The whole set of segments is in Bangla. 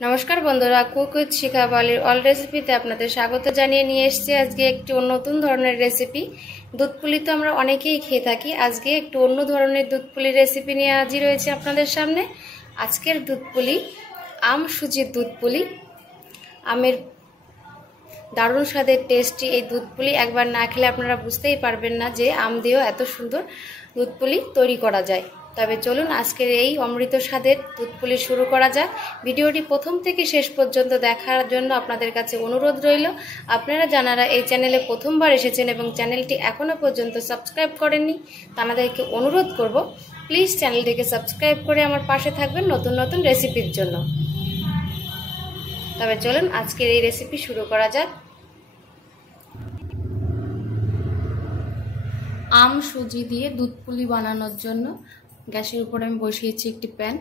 নমস্কার বন্ধুরা, কুক উইথ শিখা বাওয়ালির অল রেসিপিতে আপনাদের স্বাগত জানিয়ে নিয়ে এসেছি আজকে একটি নতুন ধরনের রেসিপি। দুধ পুলি তো আমরা অনেকেই খেয়ে থাকি, আজকে একটু অন্য ধরনের দুধ পুলি রেসিপি নিয়ে হাজির হয়েছে আপনাদের সামনে। আজকের দুধ পুলি আম সুজির দুধ পুলি। আমের দারুণ স্বাদের টেস্টি এই দুধ পুলি একবার না খেলে আপনারা বুঝতেই পারবেন না যে আম দিয়েও এত সুন্দর দুধ পুলি তৈরি করা যায়। তবে চলুন আজকের এই অমৃত স্বাদের দুধ পুলি শুরু করা যাক। ভিডিওটি প্রথম থেকে শেষ পর্যন্ত দেখার জন্য আপনাদের কাছে অনুরোধ রইল। আপনারা যারা এই চ্যানেলে প্রথমবার এসেছেন এবং চ্যানেলটি এখনও পর্যন্ত সাবস্ক্রাইব করেননি, তাদেরকে অনুরোধ করব প্লিজ চ্যানেলটিকে সাবস্ক্রাইব করে আমার পাশে থাকবেন নতুন নতুন রেসিপির জন্য। তবে চলুন আজকের এই রেসিপি শুরু করা যাক। আম সুজি দিয়ে দুধ পুলি বানানোর জন্য গ্যাসের উপরে আমি বসিয়েছি একটি প্যান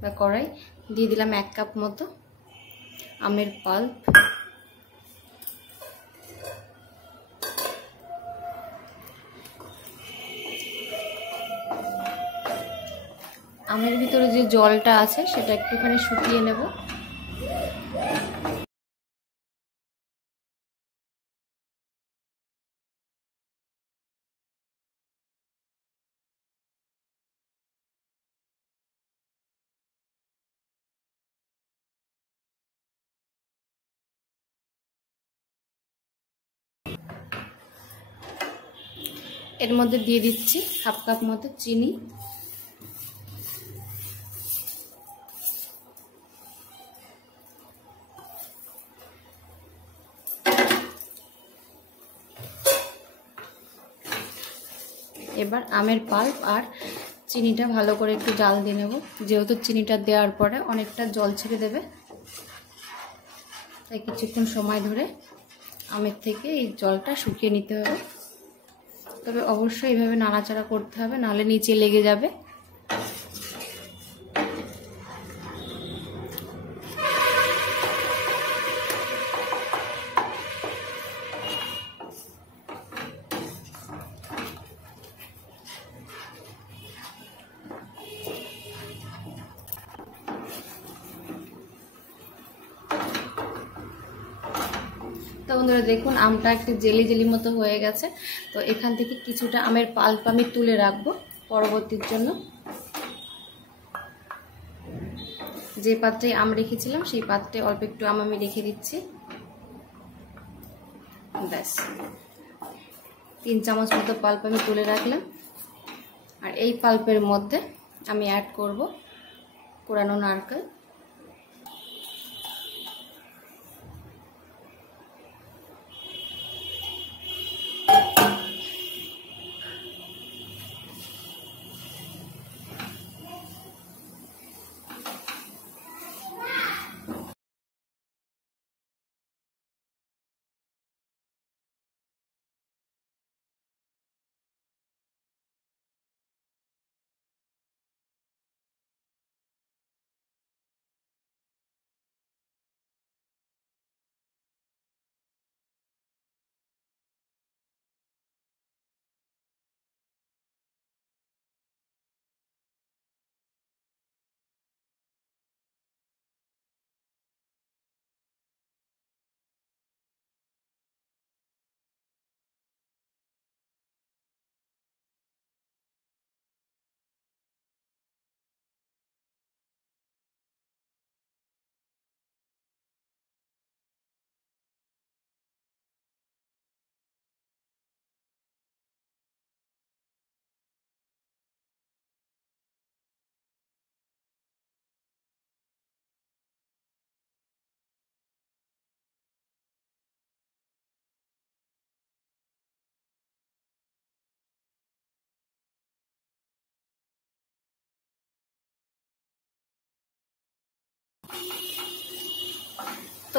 বা কড়াই, দিয়ে দিলাম 1 কাপ মতো আমের পাল্প। আমের ভিতরে যে জলটা আছে সেটা একটুখানি শুকিয়ে নেব। এর মধ্যে দিয়ে দিচ্ছি 1/2 কাপ মতো চিনি, এবার আমের পাল্প আর চিনিটা ভালো করে একটু জাল দিয়ে নেব, যেহেতু চিনিটা দেওয়ার পরে অনেকটা জল ছেড়ে দেবে, তাই কিছুক্ষণ সময় ধরে আমের থেকে এই জলটা শুকিয়ে নিতে হবে। তবে অবশ্যই এইভাবে নাড়াচাড়া করতে হবে, নাহলে নিচে লেগে যাবে। তো বন্ধুরা দেখুন আমটা একটু জেলি জেলি মতো হয়ে গেছে। তো এখান থেকে কিছুটা আমের পাল্প আমি তুলে রাখবো পরবর্তীর জন্য। যে পাত্রে আম রেখেছিলাম সেই পাত্রে অল্প একটু আম আমি রেখে দিচ্ছি। ব্যাস 3 চামচ মতো পাল্প আমি তুলে রাখলাম। আর এই পাল্পের মধ্যে আমি অ্যাড করব কোরানো নারকেল।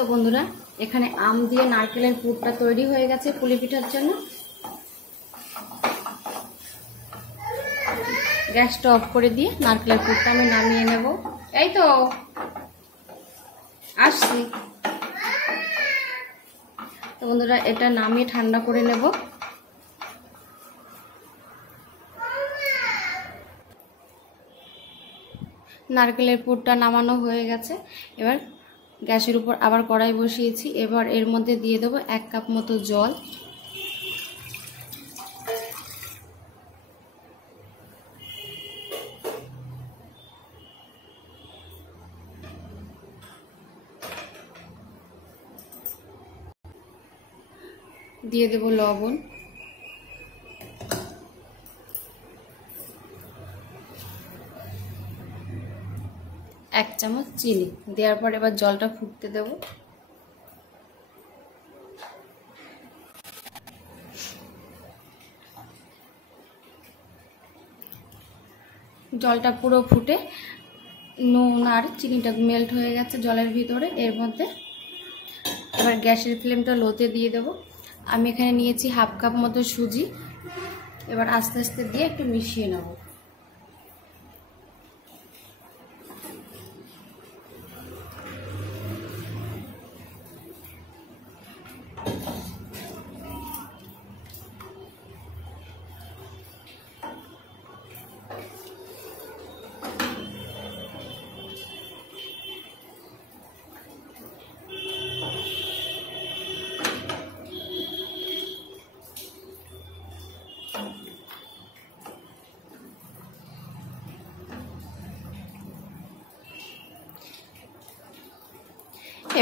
তো বন্ধুরা এখানে আম দিয়ে নারকেলের পুরটা তৈরি হয়ে গেছে পুলি পিঠার জন্য। গ্যাসটা অফ করে দিয়ে নারকেলের পুরটা আমি নামিয়ে নেব। এই তো আসছি। তো বন্ধুরা এটা নামিয়ে ঠান্ডা করে নেব। নারকেলের পুরটা নামানো হয়ে গেছে। এবার গ্যাসের উপর আবার কড়াই বসিয়েছি। এবার এর মধ্যে দিয়ে দেবো 1 কাপ মতো জল। দিয়ে দেব লবণ, 1 চামচ চিনি। দেওয়ার পর এবার জলটা ফুটতে দেব। জলটা পুরো ফুটে নুন আর চিনিটা মেল্ট হয়ে গেছে জলের ভিতরে। এর মধ্যে এবার গ্যাসের ফ্লেমটা লোতে দিয়ে দেব। আমি এখানে নিয়েছি 1/2 কাপ মতো সুজি। এবার আস্তে আস্তে দিয়ে একটু মিশিয়ে নেব।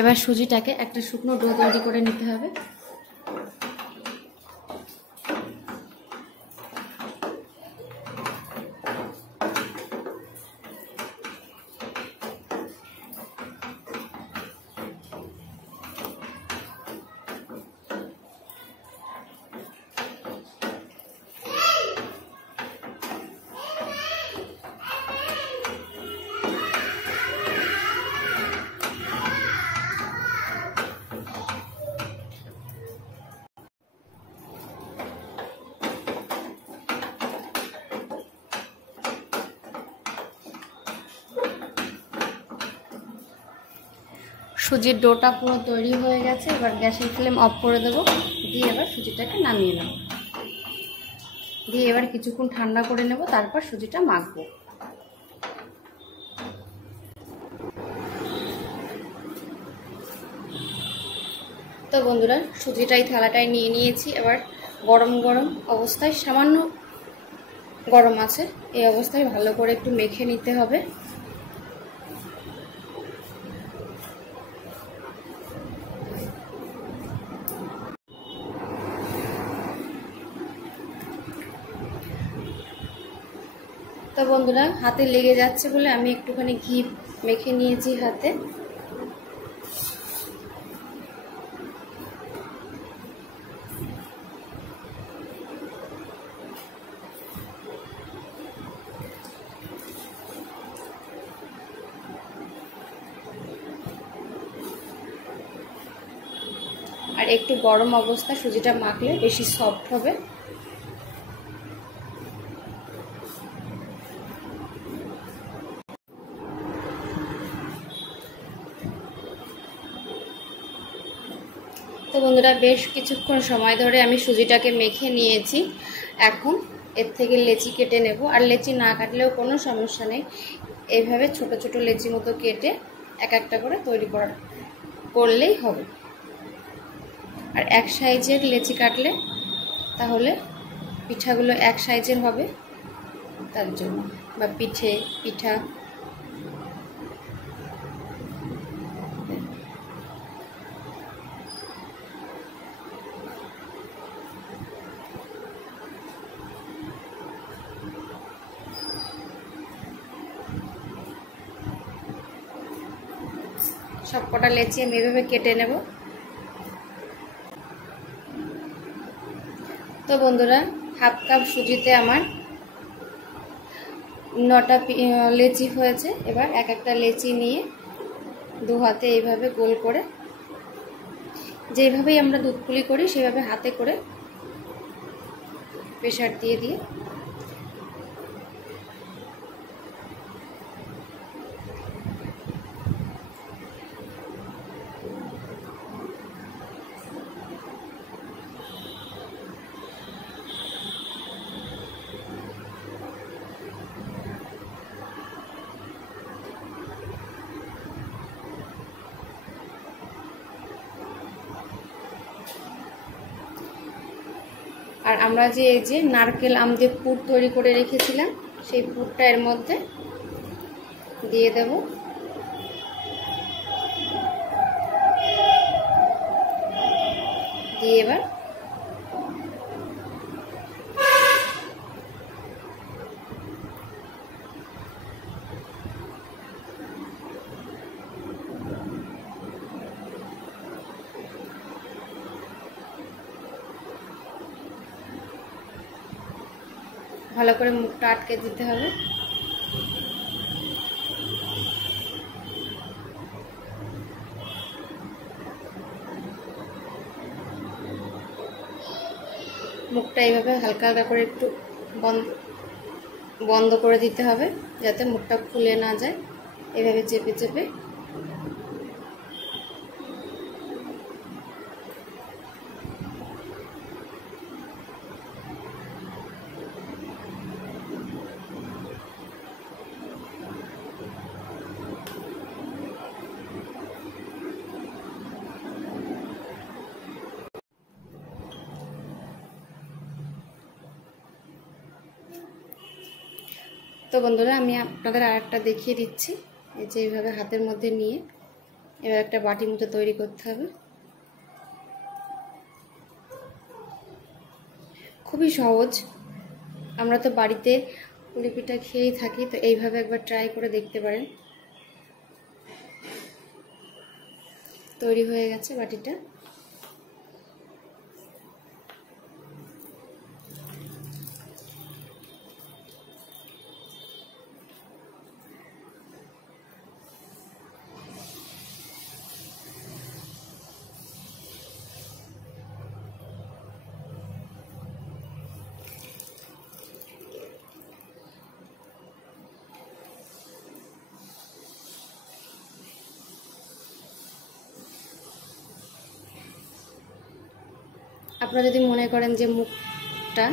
এবার সুজিটাকে একটা শুকনো ডো তৈরি করে নিতে হবে। সুজির ডোটা পুরো তৈরি হয়ে গেছে। এবার গ্যাসের ফ্লেম অফ করে দেবো। দিয়ে এবার সুজিটাকে নামিয়ে নেব। দিয়ে এবার কিছুক্ষণ ঠান্ডা করে নেব, তারপর সুজিটা মাখবো। তো বন্ধুরা, সুজিটাই থালাটায় নিয়ে নিয়েছি। এবার গরম গরম অবস্থায়, সামান্য গরম আছে এই অবস্থায় ভালো করে একটু মেখে নিতে হবে। তো বন্ধুরা, হাতে লেগে যাচ্ছে বলে আমি একটুখানি ঘি মেখে নিয়েছি হাতে। আর একটু গরম অবস্থায় সুজিটা মাখলে বেশি সফট হবে। তো বন্ধুরা, বেশ কিছুক্ষণ সময় ধরে আমি সুজিটাকে মেখে নিয়েছি। এখন এর থেকে লেচি কেটে নেব। আর লেচি না কাটলেও কোনো সমস্যা নেই, এইভাবে ছোট ছোট লেচি মতো কেটে এক একটা করে তৈরি করলেই হবে। আর এক সাইজের লেচি কাটলে তাহলে পিঠাগুলো এক সাইজের হবে, তার জন্য। বা পিঠা সব কটা লেচি আমি এভাবে কেটে নেব। তো বন্ধুরা, 1/2 কাপ সুজিতে আমার 9টা লেচি হয়েছে। এবার এক একটা লেচি নিয়ে দু হাতে এইভাবে গোল করে, যেভাবেই আমরা দুধ পুলি করি সেভাবে হাতে করে প্রেসার দিয়ে দিয়ে আমরা যে এই যে নারকেল আম দিয়ে পুর তৈরি করে রেখেছিলাম সেই পুরটা এর মধ্যে দিয়ে দেব। দিয়ে এবার ভালো করে মুখটা আটকে দিতে হবে। মুখটা এইভাবে হালকা হালকা করে একটু বন্ধ করে দিতে হবে যাতে মুখটা খুলে না যায়। এইভাবে চেপে চেপে তো বন্ধুরা আমি আপনাদের আরেকটা দেখিয়ে দিচ্ছি। এই যে এইভাবে হাতের মধ্যে নিয়ে এবার একটা বাটির মতো তৈরি করতে হবে। খুবই সহজ, আমরা তো বাড়িতে পুলি পিঠা খেয়েই থাকি, তো এইভাবে একবার ট্রাই করে দেখতে পারেন। তৈরি হয়ে গেছে বাটিটা। আপনারা যদি মনে করেন যে মুখটা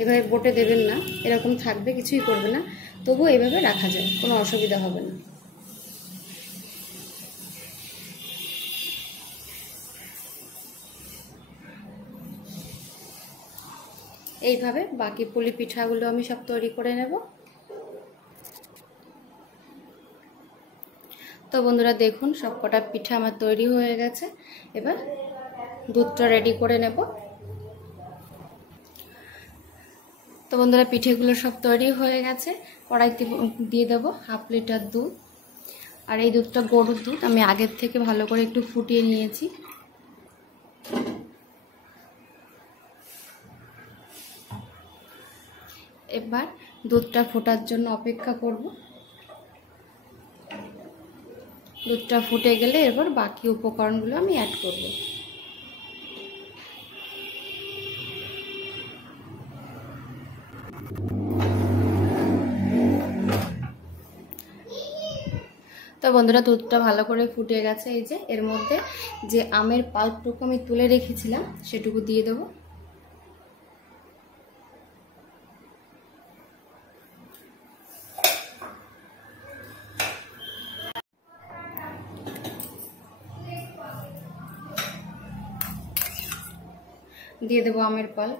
এভাবে বটে দেবেন না, এরকম থাকবে, কিছুই করবে না, তবুও এইভাবে রাখা যায়, কোনো অসুবিধা হবে না। এইভাবে বাকি পুলি পিঠাগুলো আমি সব তৈরি করে নেব। তো বন্ধুরা দেখুন সবকটা পিঠা আমার তৈরি হয়ে গেছে। এবার দুধটা রেডি করে নেব। তো বন্ধুরা পিঠেগুলো সব তৈরি হয়ে গেছে। কড়াইতে দিয়ে দেবো 1/2 লিটার দুধ। আর এই দুধটা গরুর দুধ, আমি আগের থেকে ভালো করে একটু ফুটিয়ে নিয়েছি। এবার দুধটা ফোটার জন্য অপেক্ষা করব। দুধটা ফুটে গেলে এবার বাকি উপকরণগুলো আমি অ্যাড করব। তো বন্ধুরা দুধটা ভালো করে ফুটে গেছে। এই যে এর মধ্যে যে আমের পাল্পটুকু আমি তুলে রেখেছিলাম সেটুকু দিয়ে দেব। দিয়ে দেবো আমের পাল্প।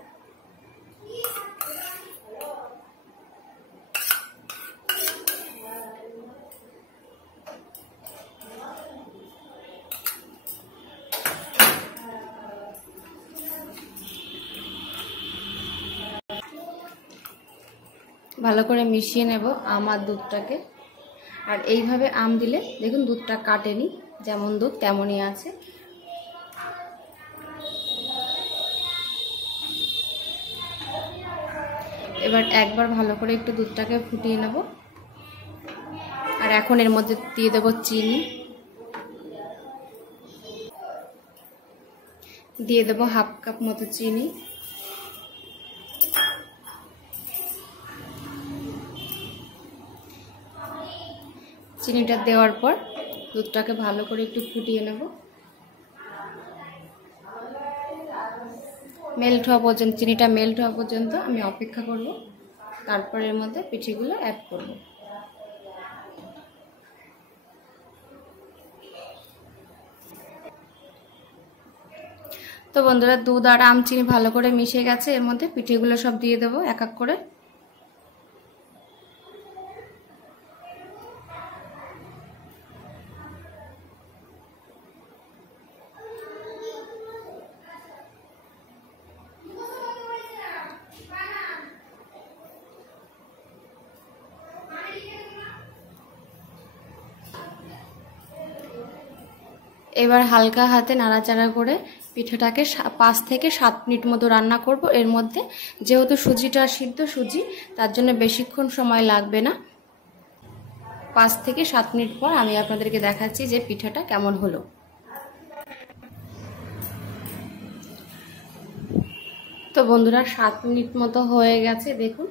ভালো করে মিশিয়ে নেব আম আর দুধটাকে। আর এইভাবে আম দিলে দেখুন দুধটা কাটেনি, যেমন দুধ তেমনই আছে। এবার একবার ভালো করে একটু দুধটাকে ফুটিয়ে নেব। আর এখন এর মধ্যে দিয়ে দেব চিনি। দিয়ে দেব 1/2 কাপ মতো চিনি। চিনিটা দেওয়ার পর দুধটাকে ভালো করে একটু ফুটিয়ে নেব। মেল্ট হওয়া পর্যন্ত, চিনিটা মেল্ট হওয়া পর্যন্ত আমি অপেক্ষা করব। তারপর এর মধ্যে পিঠেগুলো অ্যাড করব। তো তো বন্ধুরা দুধ আর আম চিনি ভালো করে মিশে গেছে, এর মধ্যে পিঠেগুলো সব দিয়ে দেবো এক এক করে। এবার হালকা হাতে নাড়াচাড়া করে পিঠাটাকে 5 থেকে 7 মিনিট মতো রান্না করব। এর মধ্যে যেহেতু সুজিটা সিদ্ধ সুজি, তার জন্য বেশিক্ষণ সময় লাগবে না। 5 থেকে 7 মিনিট পর আমি আপনাদেরকে দেখাচ্ছি যে পিঠাটা কেমন হলো। তো বন্ধুরা 7 মিনিট মতো হয়ে গেছে, দেখুন।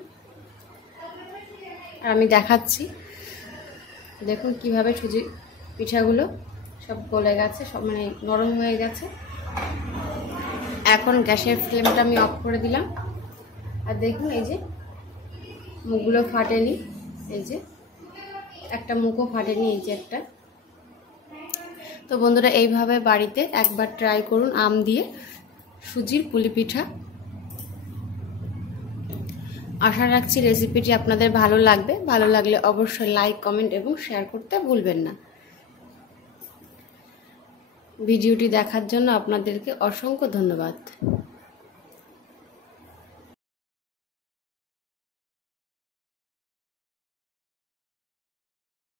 আর আমি দেখাচ্ছি, দেখুন কিভাবে সুজি পিঠাগুলো সব গলে গেছে, সব মানে নরম হয়ে গেছে। এখন গ্যাসের ফ্লেমটা আমি অফ করে দিলাম। আর দেখুন এই যে মুখগুলো ফাটেনি, এই যে একটা মুখও ফাটেনি, এই যে একটা। তো বন্ধুরা এইভাবে বাড়িতে একবার ট্রাই করুন আম দিয়ে সুজির পুলি পিঠা। আশা রাখছি রেসিপিটি আপনাদের ভালো লাগবে। ভালো লাগলে অবশ্যই লাইক, কমেন্ট এবং শেয়ার করতে ভুলবেন না। ভিডিওটি দেখার জন্য আপনাদেরকে অসংখ্য ধন্যবাদ।